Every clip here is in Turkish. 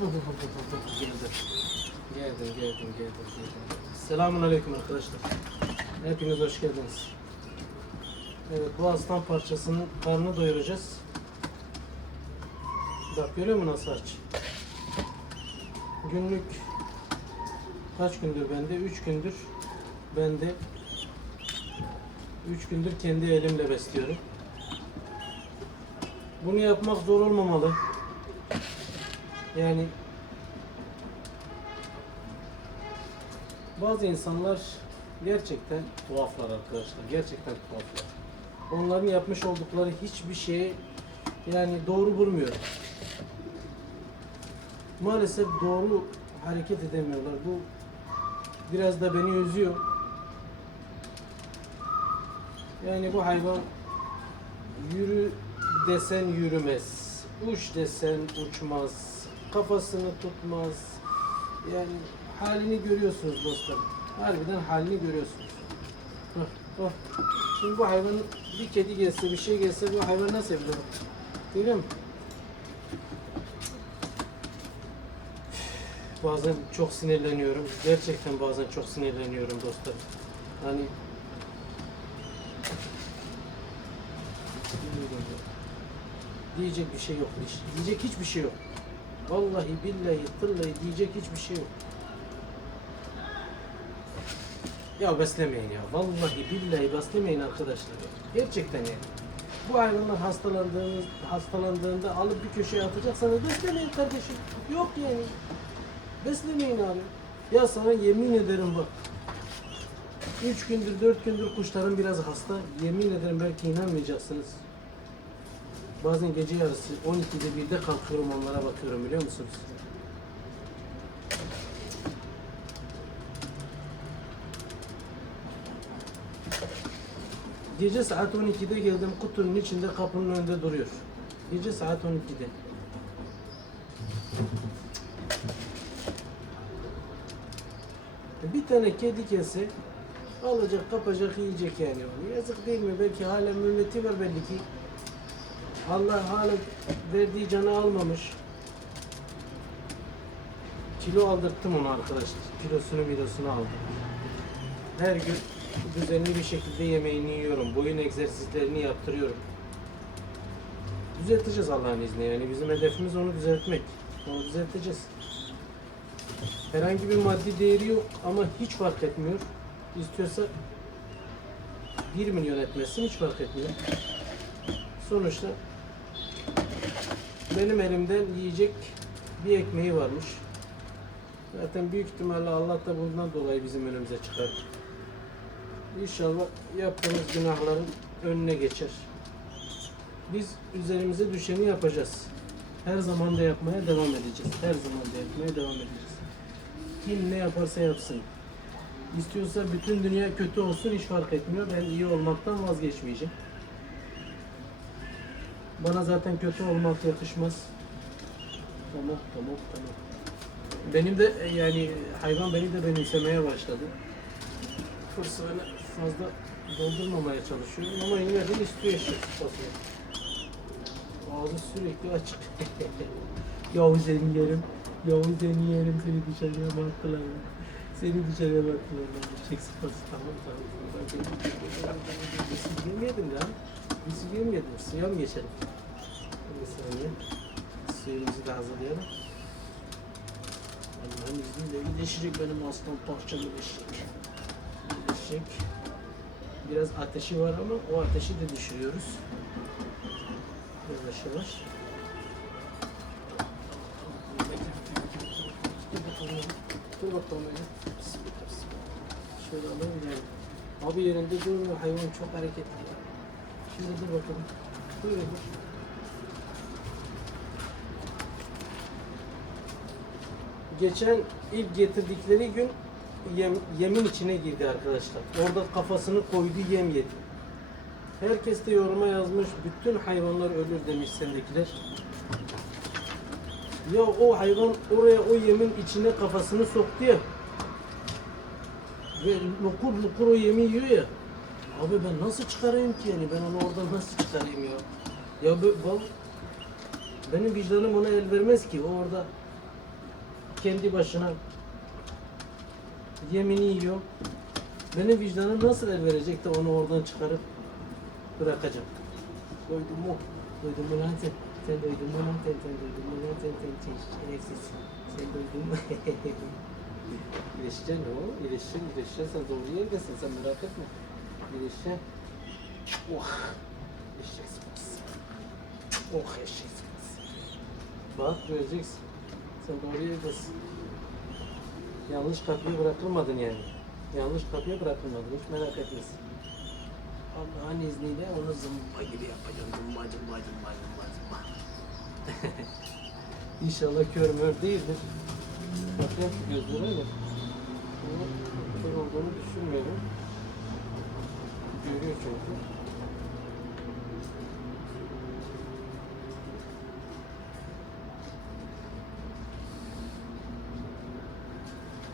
Geldim. Geldim, geldim, geldim. Selamun aleyküm arkadaşlar. Hepiniz hoş geldiniz. Evet, bu aslan parçasının karnını doyuracağız. Bak görüyor musun nasıl aç? Günlük kaç gündür bende? 3 gündür bende 3 gündür kendi elimle besliyorum. Bunu yapmak zor olmamalı. Yani bazı insanlar gerçekten tuhaflar arkadaşlar. Gerçekten tuhaflar. Onların yapmış oldukları hiçbir şeyi yani doğru bulmuyorum. Maalesef doğru hareket edemiyorlar. Bu biraz da beni üzüyor. Yani bu hayvan yürü desen yürümez. Uç desen uçmaz. Kafasını tutmaz. Yani halini görüyorsunuz dostlarım. Harbiden halini görüyorsunuz. Hah, hah. Şimdi bu hayvan bir kedi gelse bir şey gelse bu hayvan nasıl yapıyor? Görüyor musun? Bazen çok sinirleniyorum. Gerçekten bazen çok sinirleniyorum dostlarım. Hani Diyecek bir şey yok. Diyecek hiçbir şey yok. Vallahi billahi tıllahi diyecek hiçbir şey yok. Ya beslemeyin ya. Vallahi billahi beslemeyin arkadaşlar. Gerçekten yani. Bu hayvanlar hastalandığınız, hastalandığında alıp bir köşeye atacaksanız beslemeyin kardeşim. Yok yani. Beslemeyin abi. Ya sana yemin ederim bak. Üç gündür, dört gündür kuşların biraz hasta. Yemin ederim belki inanmayacaksınız. Bazen gece yarısı 12'de 1'de kalkıyorum onlara bakıyorum biliyor musunuz? Gece saat 12'de geldim kutunun içinde kapının önünde duruyor. Gece saat 12'de. Bir tane kedi kese alacak, kapacak, yiyecek yani. Yazık değil mi? Belki hala ümmeti var belli ki. Allah hala verdiği canı almamış. Kilo aldırttım onu arkadaşlar. Kilosunu milosunu aldım. Her gün düzenli bir şekilde yemeğini yiyorum. Boyun egzersizlerini yaptırıyorum. Düzelteceğiz Allah'ın izniyle. Yani bizim hedefimiz onu düzeltmek. Onu düzelteceğiz. Herhangi bir maddi değeri yok ama hiç fark etmiyor. İstiyorsa 1 milyon etmesin hiç fark etmiyor. Sonuçta benim elimden yiyecek bir ekmeği varmış. Zaten büyük ihtimalle Allah da bundan dolayı bizim önümüze çıkar. İnşallah yaptığımız günahların önüne geçer. Biz üzerimize düşeni yapacağız. Her zaman da yapmaya devam edeceğiz. Her zaman da yapmaya devam edeceğiz. Kim ne yaparsa yapsın. İstiyorsa bütün dünya kötü olsun hiç fark etmiyor. Ben iyi olmaktan vazgeçmeyeceğim. Bana zaten kötü olmak yakışmaz. Tamam, tamam, tamam. Benim de yani hayvan beni de benimsemeye başladı. Fırsatını fazla doldurmamaya çalışıyorum ama yine de istiyor işte sıkmasını. Ağzı sürekli açık. Yavuz seni yerim. Yavuz seni yerim seni dışarıya baktılar. Seni dışarıya baktılar. Çek sıkması tamam tamam. Silgim yedim ya. Silgim yedim. Suya mı geçelim? Bir saniye. Suyumuzu da hazırlayalım. Allah'ın izniyle iyileşecek benim aslan parçam iyileşecek. İyileşecek. Biraz ateşi var ama o ateşi de düşürüyoruz. Yavaş yavaş. Dur bakalım. Öyle. Şöyle alayım yani. Abi yerinde durmuyor. Hayvan çok hareketli. Şimdi dur bakalım. Buyur dur. Geçen ilk getirdikleri gün yem, yemin içine girdi arkadaşlar. Orada kafasını koydu yem yedi. Herkes de yoruma yazmış. Bütün hayvanlar ölür demiş sendekiler. Ya o hayvan oraya o yemin içine kafasını soktu ya. Ve lukur lukur o yemi yiyor ya. Abi ben nasıl çıkarayım ki yani? Ben onu oradan nasıl çıkarayım ya? Ya bu, bu- benim vicdanım ona el vermez ki. O orada kendi başına yemini yiyor. Benim vicdanım nasıl el verecek de onu oradan çıkarıp bırakacağım. Duydun mu? Duydun mu lan sen? Sen duydun mu lan sen? Sen duydun mu lan sen? Sen şerefsiz. Sen duydun mu? İyileşeceksin o. İyileşeceksin, iyileşeceksin. Sen doğru yerdesin. Sen merak etme. İyileşeceksin. Oh. İyileşeceksin. Oh eşeksin. Bak göreceksin. Sen doğru yerdesin. Yanlış kapıya bırakılmadın yani. Yanlış kapıya bırakılmadın. Hiç merak etmesin. Allah'ın izniyle onu zımba gibi yapacağım. Zımba zımba zımba zımba zımba. İnşallah kör mör değildir. Bakayım gözleri öyle. Kör olduğunu düşünmüyorum. Görüyor çünkü.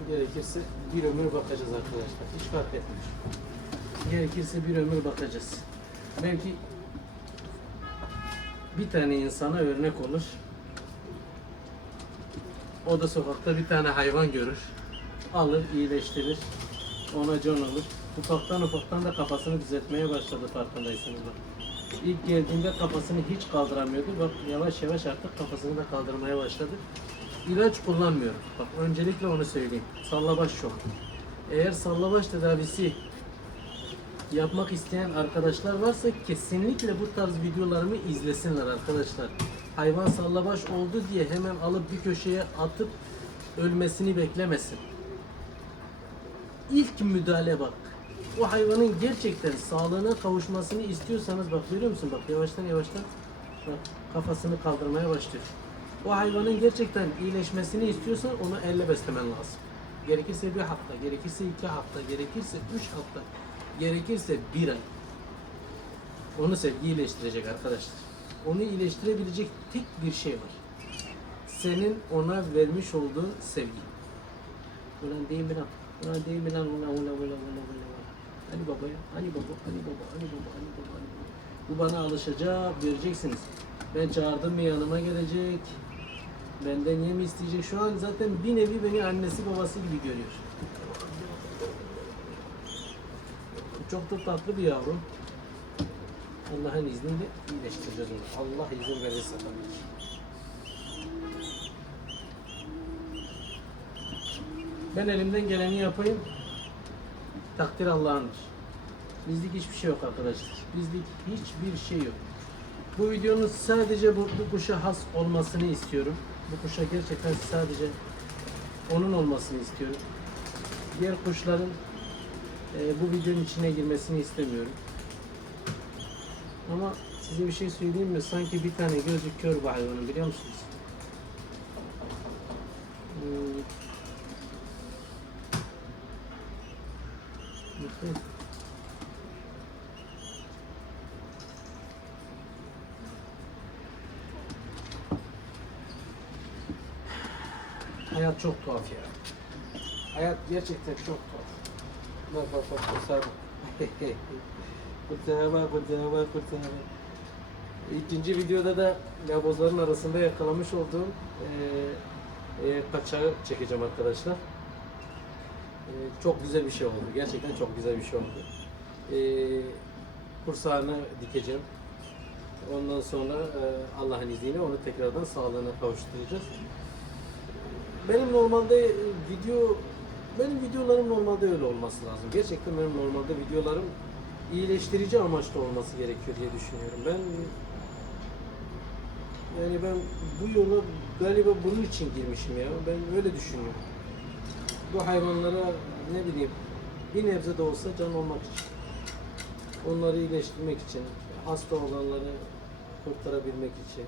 Gerekirse bir ömür bakacağız arkadaşlar. Hiç fark etmiyor. Gerekirse bir ömür bakacağız. Belki bir tane insana örnek olur. O da sokakta bir tane hayvan görür. Alır, iyileştirir. Ona can alır. Ufaktan ufaktan da kafasını düzeltmeye başladı farkındaysanız. İlk geldiğinde kafasını hiç kaldıramıyordu. Bak yavaş yavaş artık kafasını da kaldırmaya başladı. İlaç kullanmıyor. Bak öncelikle onu söyleyeyim. Sallabaş an. Eğer sallabaş tedavisi yapmak isteyen arkadaşlar varsa kesinlikle bu tarz videolarımı izlesinler arkadaşlar. Hayvan sallabaş oldu diye hemen alıp bir köşeye atıp ölmesini beklemesin. İlk müdahale bak. O hayvanın gerçekten sağlığına kavuşmasını istiyorsanız bak görüyor musun? Bak yavaştan yavaştan bak kafasını kaldırmaya başlıyor. O hayvanın gerçekten iyileşmesini istiyorsan onu elle beslemen lazım. Gerekirse bir hafta, gerekirse iki hafta, gerekirse üç hafta, gerekirse bir ay. Onu sevgi iyileştirecek arkadaşlar. Onu iyileştirebilecek tek bir şey var. Senin ona vermiş olduğun sevgi. Ulan değil mi lan? Ulan değil mi lan? Ulan ulan ulan ulan ulan. Hani baba ya? Hani baba? Hani baba? Hani baba? Hani baba? Hani baba? Bu bana alışacak, göreceksiniz. Ben çağırdım mı yanıma gelecek. Benden yem isteyecek. Şu an zaten bir nevi beni annesi babası gibi görüyor. Çok da tatlı bir yavrum. Allah'ın izniyle iyileştireceğiz onu. Allah izin verirse tabii ki. Ben elimden geleni yapayım. Takdir Allah'ındır. Bizlik hiçbir şey yok arkadaşlar. Bizlik hiçbir şey yok. Bu videonun sadece bu, kuşa has olmasını istiyorum. Bu kuşa gerçekten sadece onun olmasını istiyorum. Diğer kuşların e, bu videonun içine girmesini istemiyorum. Ama size bir şey söyleyeyim mi? Sanki bir tane gözü kör bu hayvanın biliyor musunuz? Hmm. Bakın. Hayat çok tuhaf ya. Hayat gerçekten çok tuhaf. Bak bak bak kurtağa bak. kurtağa bak, kurtağa bak, kurtağa bak. İkinci videoda da yabozların arasında yakalamış olduğum eee e, kaçağı çekeceğim arkadaşlar. Eee, çok güzel bir şey oldu. Gerçekten çok güzel bir şey oldu. Eee kursağını dikeceğim. Ondan sonra eee, Allah'ın izniyle onu tekrardan sağlığına kavuşturacağız. Benim normalde e, video benim videolarım normalde öyle olması lazım. Gerçekten benim normalde videolarım iyileştirici amaçlı olması gerekiyor diye düşünüyorum. Ben yani ben bu yola galiba bunun için girmişim ya. Ben öyle düşünüyorum. Bu hayvanlara ne bileyim bir nebze de olsa can olmak için. Onları iyileştirmek için, hasta olanları kurtarabilmek için.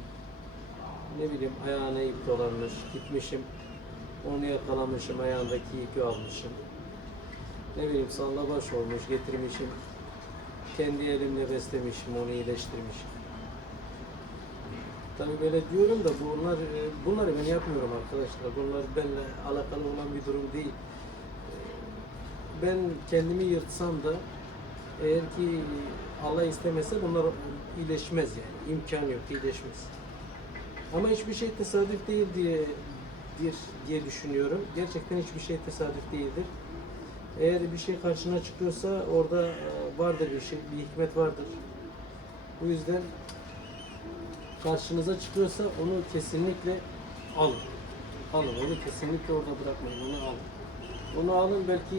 Ne bileyim ayağına ip dolanmış, gitmişim onu yakalamışım, ayağındaki ipi almışım. Ne bileyim sallabaş olmuş, getirmişim. Kendi elimle beslemişim, onu iyileştirmişim. Tabii böyle diyorum da bunlar e, bunları ben yapmıyorum arkadaşlar. Bunlar benimle alakalı olan bir durum değil. E, Ben kendimi yırtsam da eğer ki Allah istemese bunlar iyileşmez yani. İmkan yok, iyileşmez. Ama hiçbir şey tesadüf değil diye diye düşünüyorum. Gerçekten hiçbir şey tesadüf değildir. Eğer bir şey karşına çıkıyorsa orada e, vardır bir şey, bir hikmet vardır. Bu yüzden karşınıza çıkıyorsa onu kesinlikle alın. Alın onu kesinlikle orada bırakmayın. Onu alın. Onu alın belki